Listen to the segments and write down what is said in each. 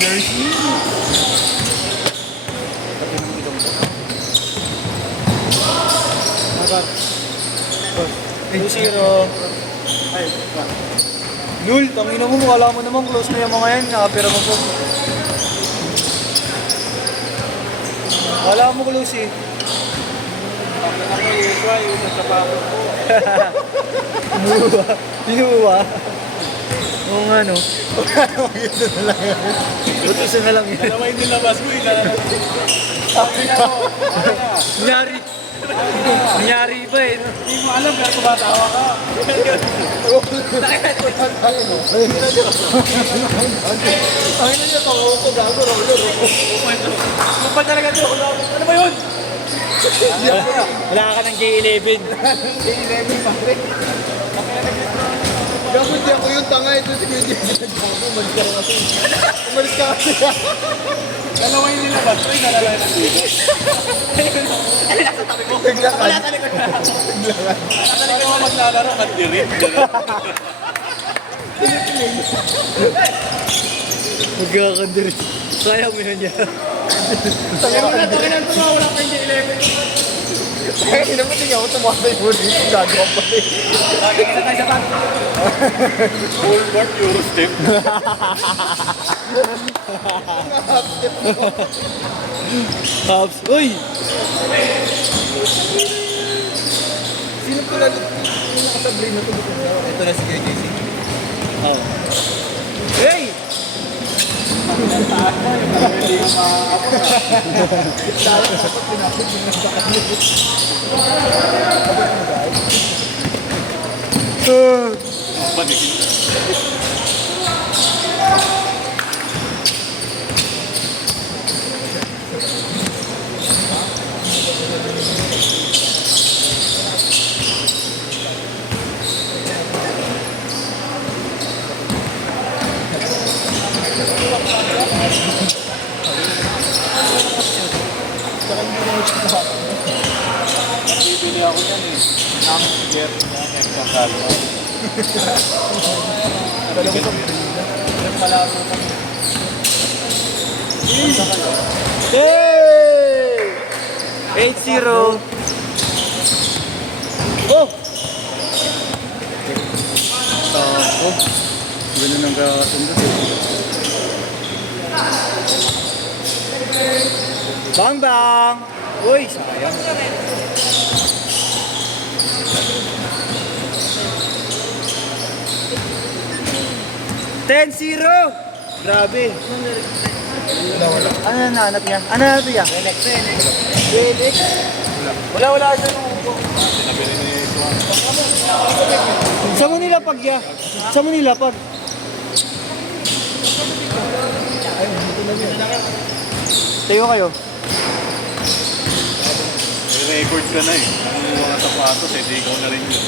Jersey. Agad. 2-0. Ay, Lul, tangina mo, wala mo naman close na yung mga yan. Nakapira mo po. Wala mo close eh. Ang ako, yung sa sapakot ko. Inuwa. Oo nga no. Ito na lang yan. Utusan na lang yan. Alam mo yung nilabas ko, sabi na mo, Nangyari ba eh. hindi mo alam kaya tumatawa ka. Ang ina niya, pangawa ko gago, roller. Kupal talaga ito. Ano ba yun? Wala ka ng J11. J11 pa rin. Gago, di ako yung tanga. Ito si Kuya J11. Umalis ka kasi. Umalis ka kasi. Dalawa yung nilabas ko, dalawa na. Ano nasa tabi mo? Biglakan. Wala talikod na. Nasa talikod mo maglalaro, matirit. Magkakandiri. Kaya mo yun yan. Tangin na tumawala pa yung J11. Ay, naman hindi ako tumakay mo dito. Gago pa rin. Lagi isa tayo sa tabi. Full court Eurostep. Pops. Uy! Sino pala yung nakasablay na ito? Ito na si Kuya JC. Oo. Hey! Bibili ako yan eh. Ng get na nagkakalma. Hey! 8-0. Oh! Tako. Ganun ang kakasundot eh. Bang bang! Uy, sayang. $10-0! Grabe. Wala. Ano nahanap niya? Ano nahanap niya? Felix. Wala siya nung upo. Saan mo nilapag ya? Saan mo nilapag? Tayo kayo. Record ka na eh. Ang mga sapatos eh, di ikaw na rin yun.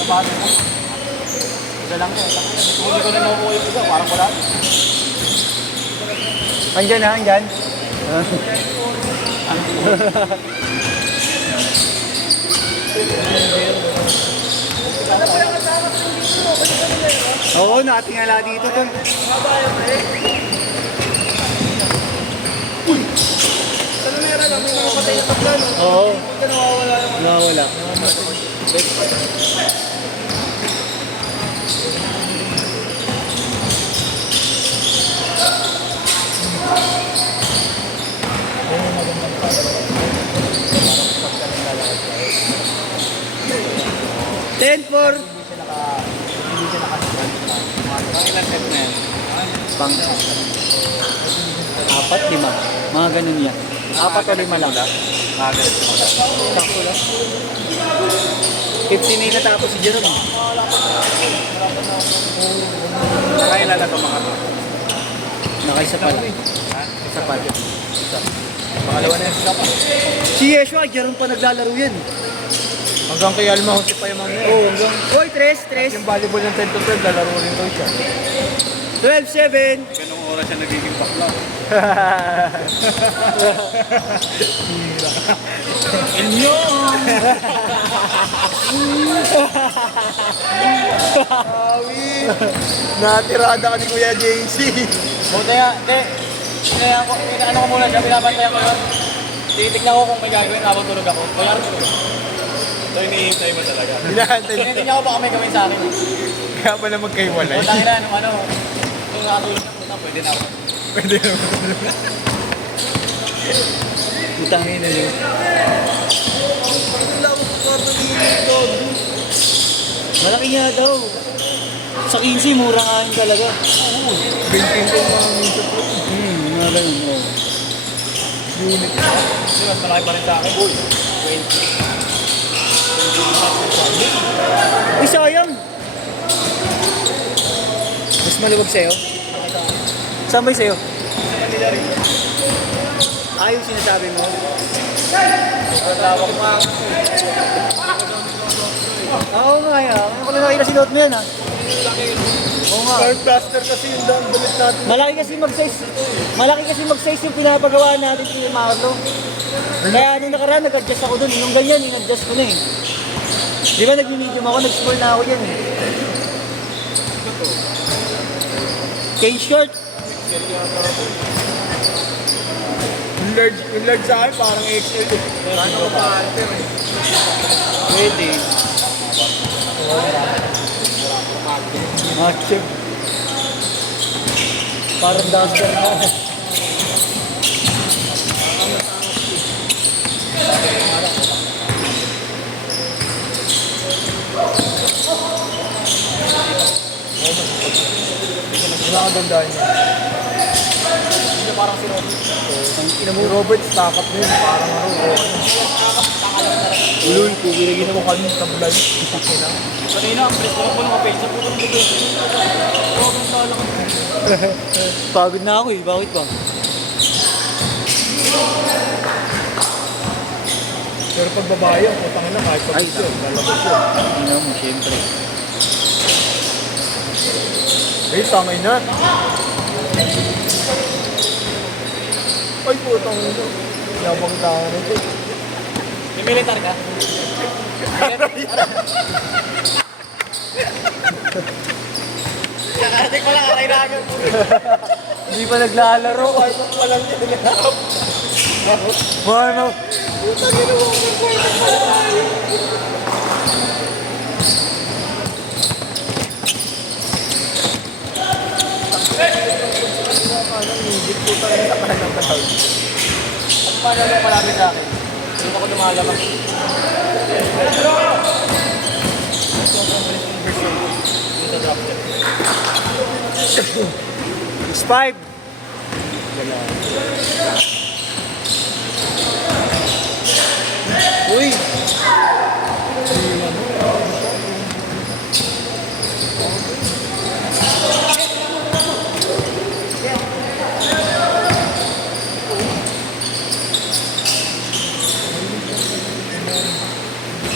Sapatos mo? Isa lang yan. Hindi ko na nakukuha yung isa, parang wala. Andyan na, andyan. Oo, natingala dito tol. Ano meron lang, may mga patay na tatlo, no? Oo. Hindi ka nawawala naman. Nawawala. Ten for Ang ilang set na yan? pang 4-5. Mga ganun yan. 4 o 5 lang. Agad. Sakto lang. 15 na natapos si Jerome. Nakailan na ito mga to? Nakaisa pa lang. Ha? Isa pa. Pangalawa na yung sila pa. Si Yeshua, Jerome pa naglalaro yan. Hanggang kay Alma Jose pa yung mga Oo, hanggang... Uy, 3. Yung volleyball ng 10 to 12, lalaro rin daw siya. 12-7. Ganong oras siya nagiging bakla. Inyo! Natirada ka ni Kuya JC. Buti nga, hindi. Ano ko muna siya, binabantayan ko yun. Titignan ko kung may gagawin habang tulog ako. Kaya So, hinihintay mo talaga. Hinahantay niya. tinitignan ko baka may gawin sa akin. Kaya pala magkaiwalay. Kung tangin na, nung nakatulog na, puta, pwede na ako. Pwede naman. Putangin na yun. Malaki nga daw. Sa 15, mura nga yun talaga. 20 yung mga minsan po. Mura yun. Oh. Unit. Kasi mas malaki pa rin sa akin. Uy, 20. Uy, sayang! Mas maluwag sa'yo? Saan ba yung sa'yo? Manila rin. Ayos sinasabi mo. Pagkawak pa. Oo nga yan. Ano ko lang nakita sinuot mo yan ha? Oo nga. Card blaster kasi yung damit natin. Malaki kasi mag-size yung pinapagawa natin kay Marlo. Kaya nung nakaraan nag-adjust ako dun. Yung ganyan, in-adjust ko na eh. Di ba nag-medium ako, nag-small na ako yan eh. Kay short. Yung large sa akin, parang XL. Ano ko pa alter eh. Pwede. Active. Parang duster na. Wala kang gandaan niya. Hindi parang si Robin. Si Robert, stack up na yun. Parang ano. Ulul, kung ginagin mo kami sa vlog. Kanina, ang press ko ng page. Sa putang buto. Robin sa alam. Pagod na ako eh. Bakit ba? Pero pag babae, ang putang na kahit pag Ay, yun. Lalabas yun. Tingnan mo, syempre. Eh, tangay na. Ay, putang ito. Yabang tao na ito. May militar ka? Nakarating ko lang, kailangan. Hindi pa naglalaro. Ay, palang yun. Mano? At paano nung malapit sa akin? Hindi ako lumalabas. Dito drop set. It's 5. Uy!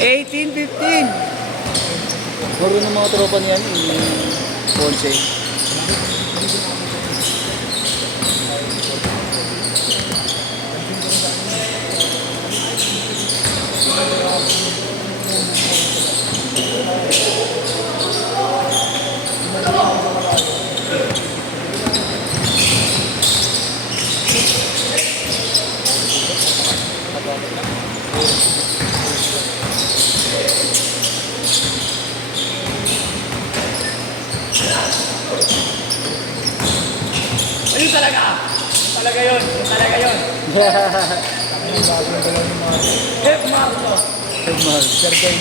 $18.15. Puro ng mga tropa niyan, Ponce. Ayun talaga! Talaga yun! Talaga yun! F. Marlo! Sergey.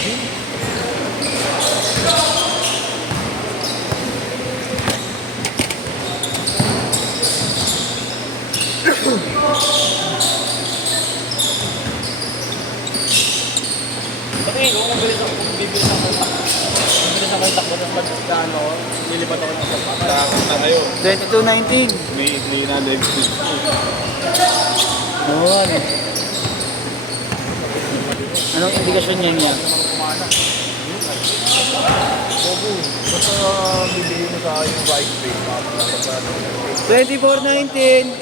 Pati kung bibilis ako kontak. Bibilis ako yung takbo ng pagkano ko. Lilipat ako ng sapat. Takot na kayo. 22.19. May na leg split po. Oo, ano? Anong indikasyon niya niya? Bobo. Basta bibigyan mo sa akin yung white face. 24-19.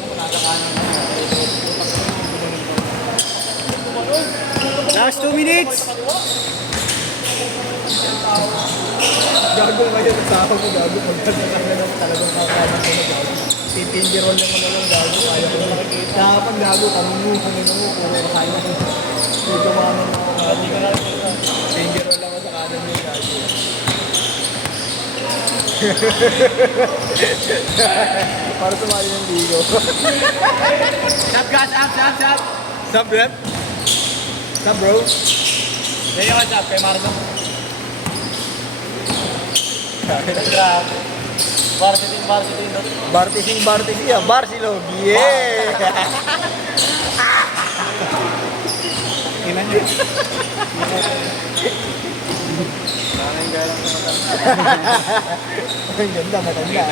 Last 2 minutes. Gago kayo, nagtaka mo gago. Pagkakita ka lang talagang kakain ko na gago. Titindi roll lang naman ng gago. Kaya ko na nakikita. Dapat gago, kanino mo, puro kain mo. Medyo maano na ako. Hindi ko na nakikita. Titindi roll lang ako sa kanan mo gago. Para tumali ng ligo. Shot guys, shot. Sup, rep? Sup, bro? Yan yung shot kay Marlon. Grabe. Varsity no? Bartising ya, Barcelog. Yeah! Ina niya. Ang ganda, matanda.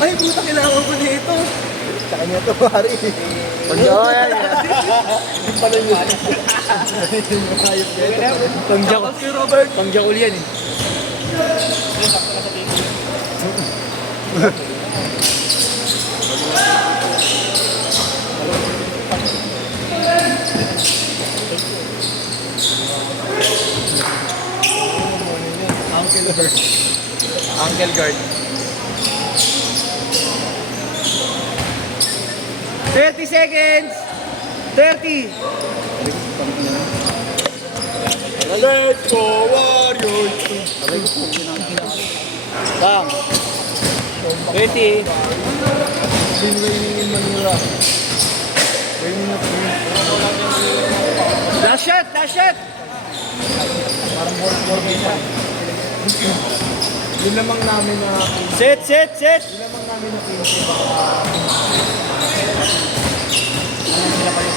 Ay, puta, kailangan ko dito. Sa kanya to, pari. Pagdawan. Yung pala yun. Yung hayop dito. Pangjakul yan eh. Uncle Guard. 30 seconds. 30. Let's go, Warriors! Bang. 30. Been raining in Manila. Raining na po. Last shot. Parang work pa. Yun lamang namin na Set. yun lamang namin na 15 baka ano sila kayo.